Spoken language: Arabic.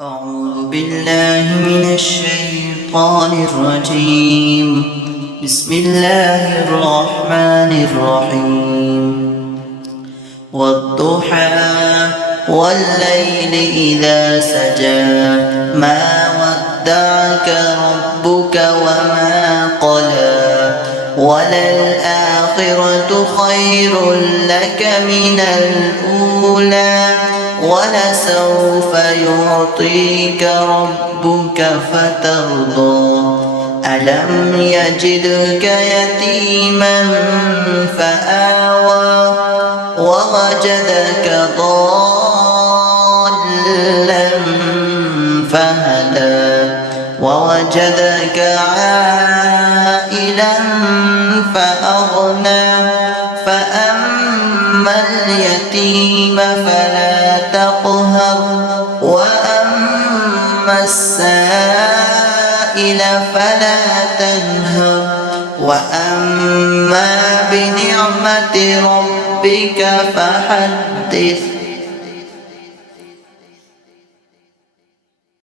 أعوذ بالله من الشيطان الرجيم. بسم الله الرحمن الرحيم. والضحى والليل إذا سجى ما ودعك ربك وما قلى وللآخرة خير لك من الأولى ولسوف يعطيك ربك فترضى ألم يجدك يتيما فآوى ووجدك ضالا فهدى ووجدك عائلا فأغنى فأما اليتيم فلا تقهر وأما السائل فلا تنهر وأما بنعمة ربك فحدث.